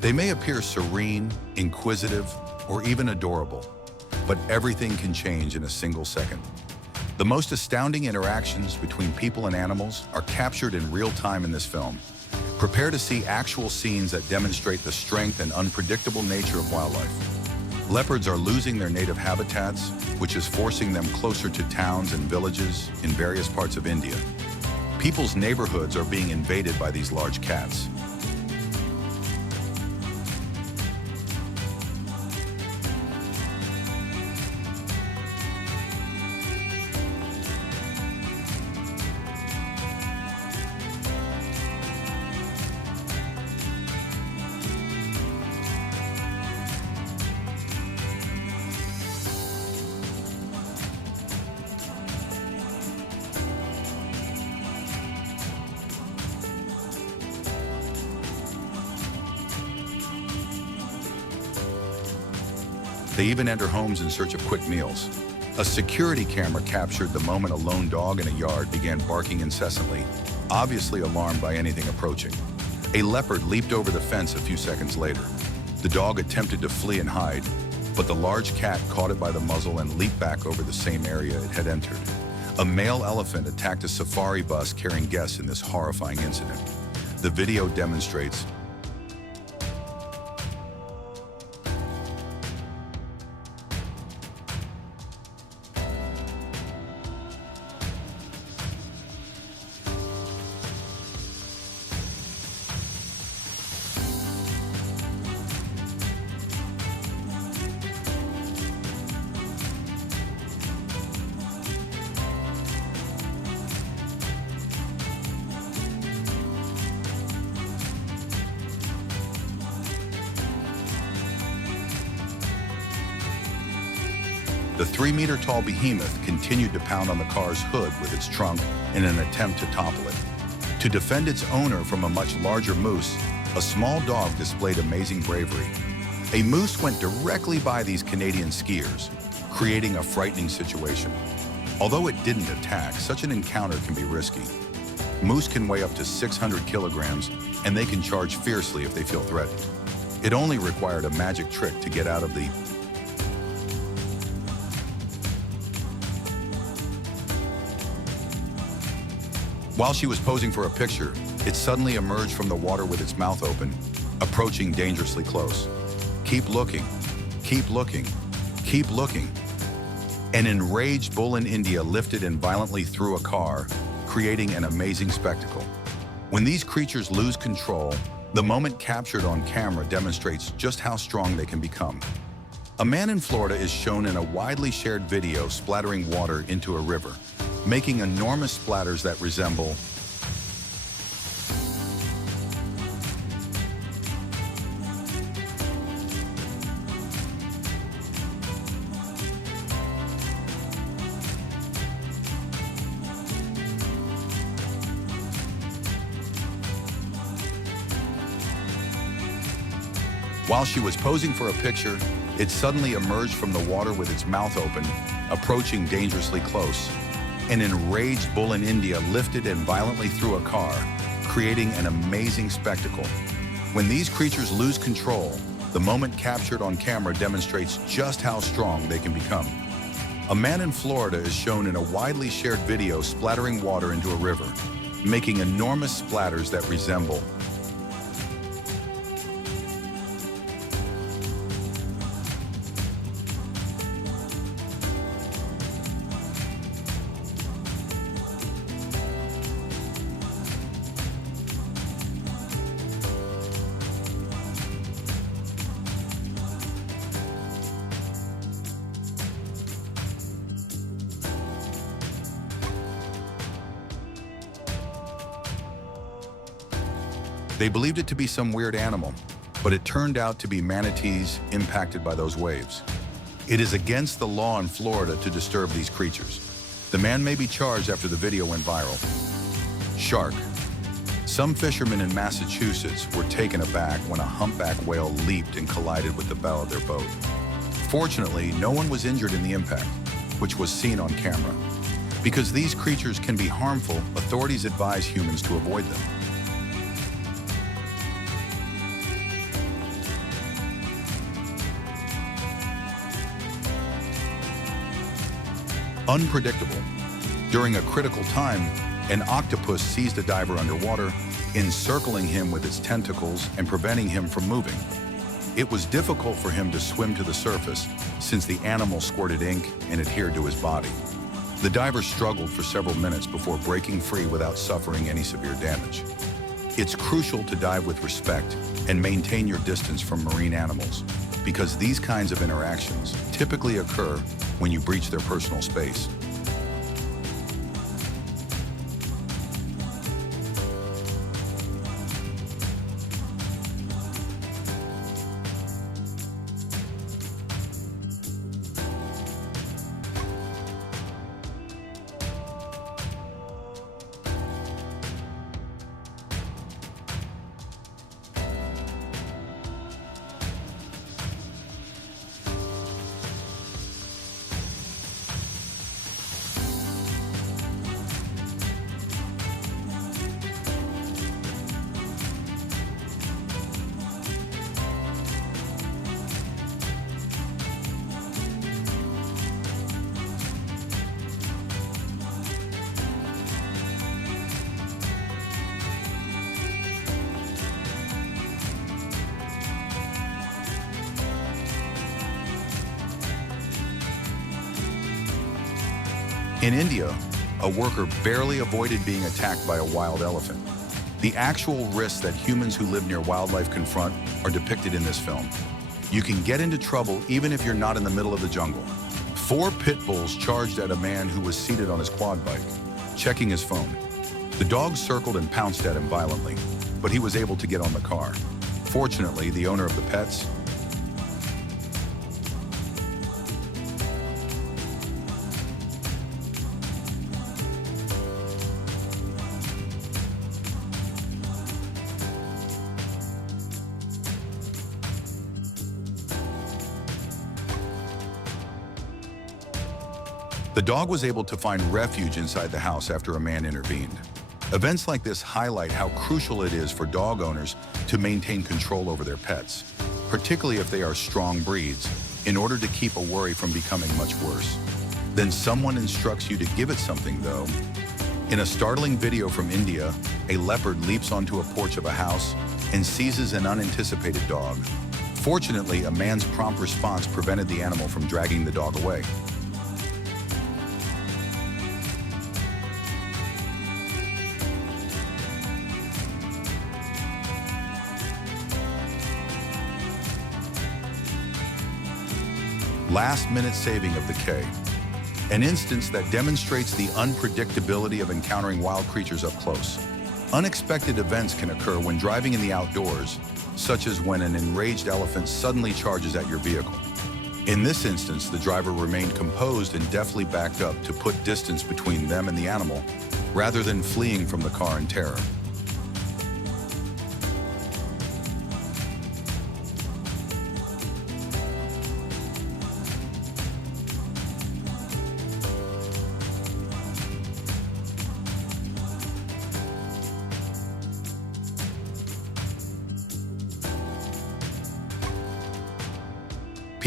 They may appear serene, inquisitive, or even adorable, but everything can change in a single second. The most astounding interactions between people and animals are captured in real time in this film. Prepare to see actual scenes that demonstrate the strength and unpredictable nature of wildlife. Leopards are losing their native habitats, which is forcing them closer to towns and villages in various parts of India. People's neighborhoods are being invaded by these large cats. They even enter homes in search of quick meals. A security camera captured the moment a lone dog in a yard began barking incessantly, obviously alarmed by anything approaching. A leopard leaped over the fence a few seconds later. The dog attempted to flee and hide, but the large cat caught it by the muzzle and leaped back over the same area it had entered. A male elephant attacked a safari bus carrying guests in this horrifying incident. The video demonstrates the 3-meter-tall behemoth continued to pound on the car's hood with its trunk in an attempt to topple it. To defend its owner from a much larger moose, a small dog displayed amazing bravery. A moose went directly by these Canadian skiers, creating a frightening situation. Although it didn't attack, such an encounter can be risky. Moose can weigh up to 600 kilograms, and they can charge fiercely if they feel threatened. It only required a magic trick to get out of the While she was posing for a picture, it suddenly emerged from the water with its mouth open, approaching dangerously close. Keep looking, keep looking, keep looking. An enraged bull in India lifted and violently threw a car, creating an amazing spectacle. When these creatures lose control, the moment captured on camera demonstrates just how strong they can become. A man in Florida is shown in a widely shared video splattering water into a river, making enormous splatters that resemble While she was posing for a picture, it suddenly emerged from the water with its mouth open, approaching dangerously close. An enraged bull in India lifted and violently threw a car, creating an amazing spectacle. When these creatures lose control, the moment captured on camera demonstrates just how strong they can become. A man in Florida is shown in a widely shared video splattering water into a river, making enormous splatters that resemble They believed it to be some weird animal, but it turned out to be manatees impacted by those waves. It is against the law in Florida to disturb these creatures. The man may be charged after the video went viral. Shark. Some fishermen in Massachusetts were taken aback when a humpback whale leaped and collided with the bow of their boat. Fortunately, no one was injured in the impact, which was seen on camera. Because these creatures can be harmful, authorities advise humans to avoid them. Unpredictable. During a critical time, an octopus seized a diver underwater, encircling him with its tentacles and preventing him from moving. It was difficult for him to swim to the surface since the animal squirted ink and adhered to his body. The diver struggled for several minutes before breaking free without suffering any severe damage. It's crucial to dive with respect and maintain your distance from marine animals, because these kinds of interactions typically occur when you breach their personal space. In India, a worker barely avoided being attacked by a wild elephant. The actual risks that humans who live near wildlife confront are depicted in this film. You can get into trouble even if you're not in the middle of the jungle. 4 pit bulls charged at a man who was seated on his quad bike, checking his phone. The dogs circled and pounced at him violently, but he was able to get on the car. Fortunately, the owner of the pets The dog was able to find refuge inside the house after a man intervened. Events like this highlight how crucial it is for dog owners to maintain control over their pets, particularly if they are strong breeds, in order to keep a worry from becoming much worse. Then someone instructs you to give it something, though. In a startling video from India, a leopard leaps onto a porch of a house and seizes an unanticipated dog. Fortunately, a man's prompt response prevented the animal from dragging the dog away. Last-minute saving of the K. An instance that demonstrates the unpredictability of encountering wild creatures up close. Unexpected events can occur when driving in the outdoors, such as when an enraged elephant suddenly charges at your vehicle. In this instance, the driver remained composed and deftly backed up to put distance between them and the animal, rather than fleeing from the car in terror.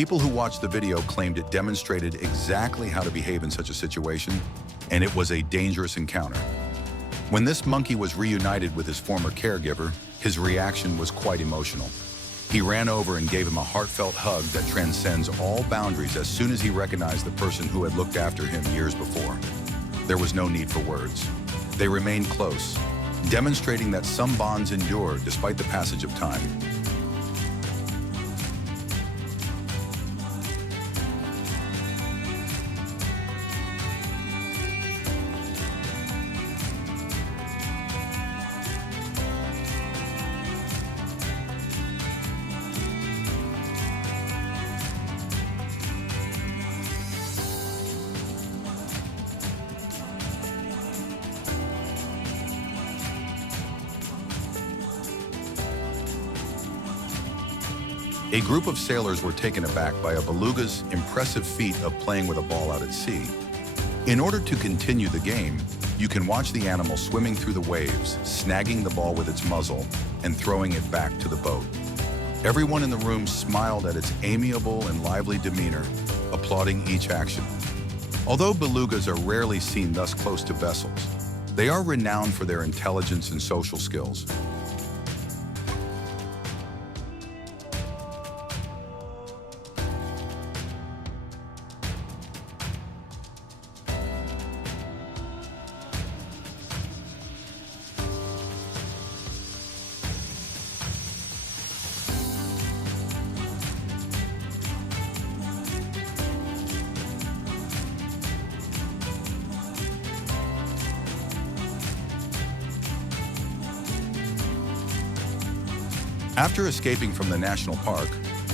People who watched the video claimed it demonstrated exactly how to behave in such a situation, and it was a dangerous encounter. When this monkey was reunited with his former caregiver, his reaction was quite emotional. He ran over and gave him a heartfelt hug that transcends all boundaries as soon as he recognized the person who had looked after him years before. There was no need for words. They remained close, demonstrating that some bonds endure despite the passage of time. A group of sailors were taken aback by a beluga's impressive feat of playing with a ball out at sea. In order to continue the game, you can watch the animal swimming through the waves, snagging the ball with its muzzle and throwing it back to the boat. Everyone in the room smiled at its amiable and lively demeanor, applauding each action. Although belugas are rarely seen thus close to vessels, they are renowned for their intelligence and social skills. After escaping from the national park,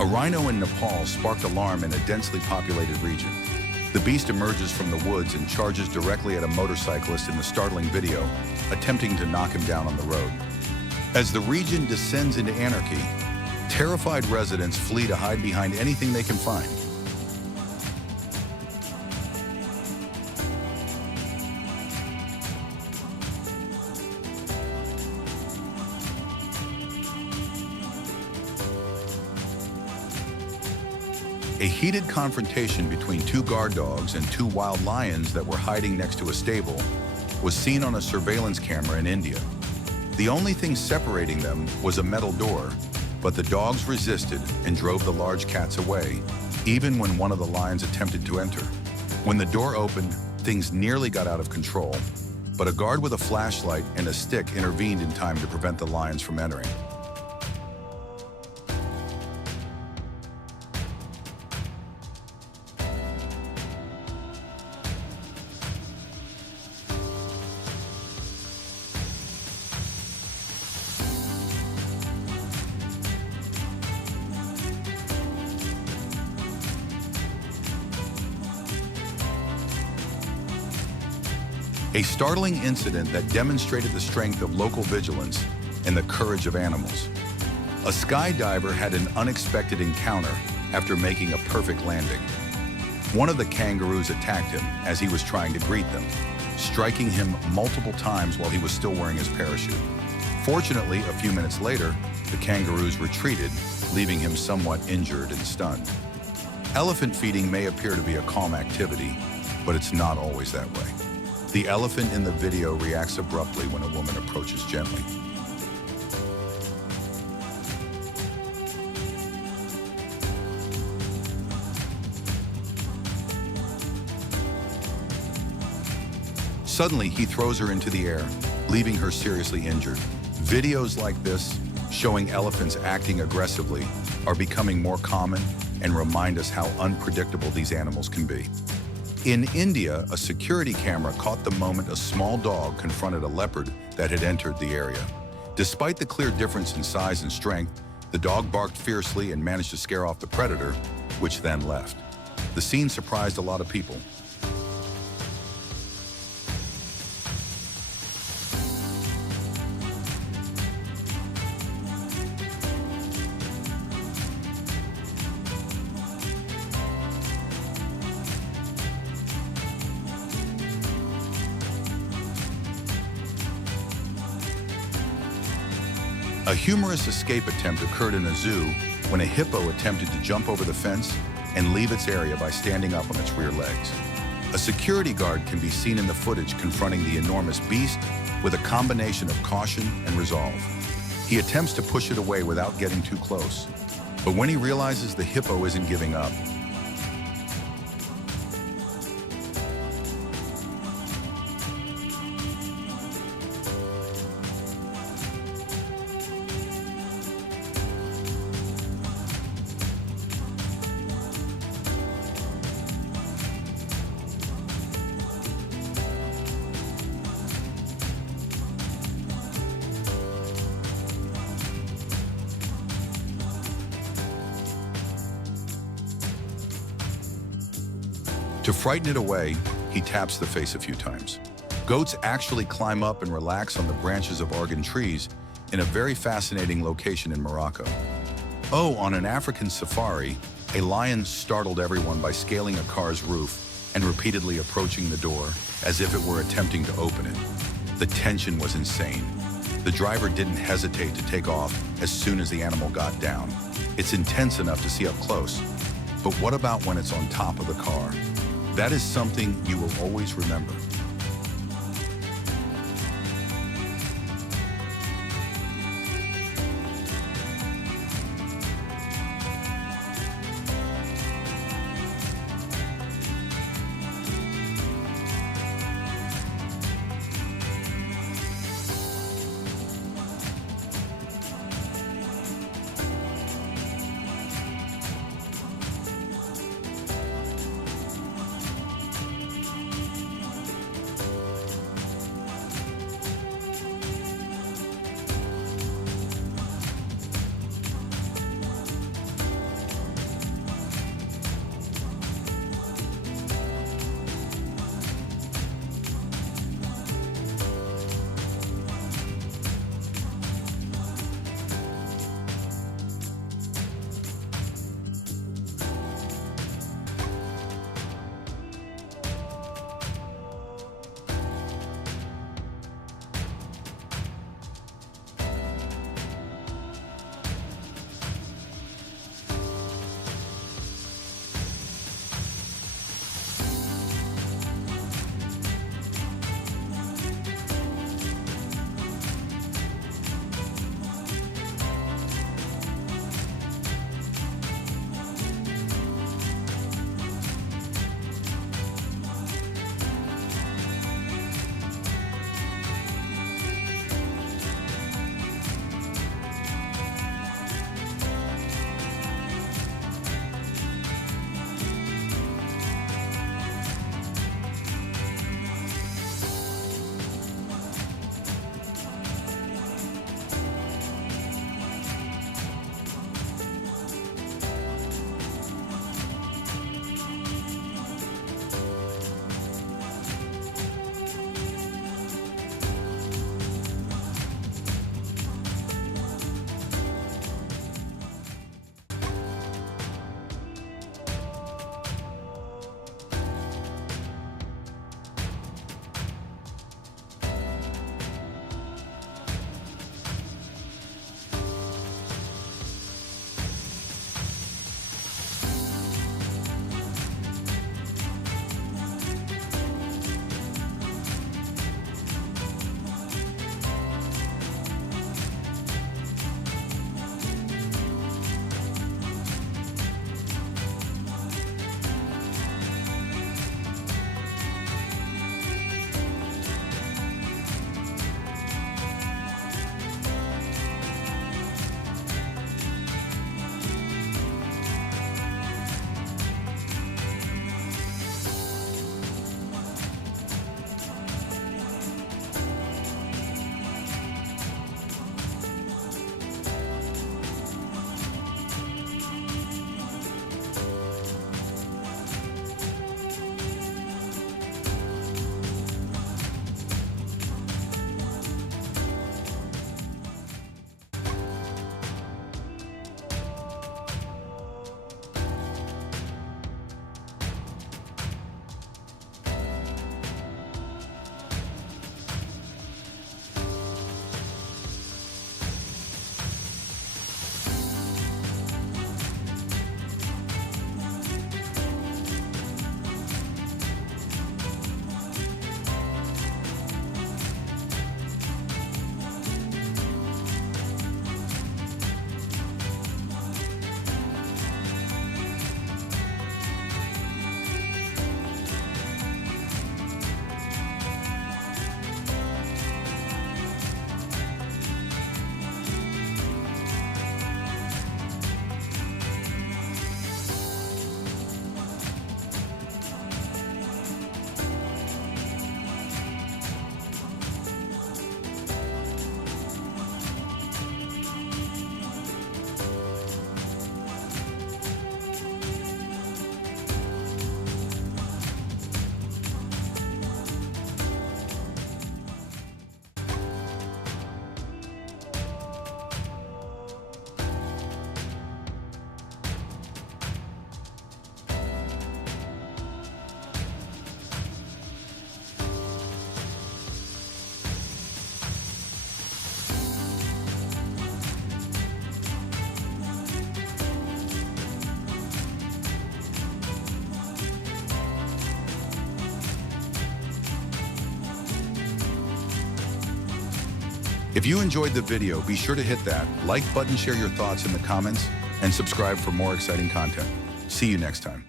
a rhino in Nepal sparked alarm in a densely populated region. The beast emerges from the woods and charges directly at a motorcyclist in the startling video, attempting to knock him down on the road. As the region descends into anarchy, terrified residents flee to hide behind anything they can find. A heated confrontation between two guard dogs and two wild lions that were hiding next to a stable was seen on a surveillance camera in India. The only thing separating them was a metal door, but the dogs resisted and drove the large cats away, even when one of the lions attempted to enter. When the door opened, things nearly got out of control, but a guard with a flashlight and a stick intervened in time to prevent the lions from entering. A startling incident that demonstrated the strength of local vigilance and the courage of animals. A skydiver had an unexpected encounter after making a perfect landing. One of the kangaroos attacked him as he was trying to greet them, striking him multiple times while he was still wearing his parachute. Fortunately, a few minutes later, the kangaroos retreated, leaving him somewhat injured and stunned. Elephant feeding may appear to be a calm activity, but it's not always that way. The elephant in the video reacts abruptly when a woman approaches gently. Suddenly, he throws her into the air, leaving her seriously injured. Videos like this, showing elephants acting aggressively, are becoming more common and remind us how unpredictable these animals can be. In India, a security camera caught the moment a small dog confronted a leopard that had entered the area. Despite the clear difference in size and strength, the dog barked fiercely and managed to scare off the predator, which then left. The scene surprised a lot of people. A humorous escape attempt occurred in a zoo when a hippo attempted to jump over the fence and leave its area by standing up on its rear legs. A security guard can be seen in the footage confronting the enormous beast with a combination of caution and resolve. He attempts to push it away without getting too close, but when he realizes the hippo isn't giving up, to frighten it away, he taps the face a few times. Goats actually climb up and relax on the branches of argan trees in a very fascinating location in Morocco. Oh, on an African safari, a lion startled everyone by scaling a car's roof and repeatedly approaching the door as if it were attempting to open it. The tension was insane. The driver didn't hesitate to take off as soon as the animal got down. It's intense enough to see up close, but what about when it's on top of the car? That is something you will always remember. If you enjoyed the video, be sure to hit that like button, share your thoughts in the comments, and subscribe for more exciting content. See you next time.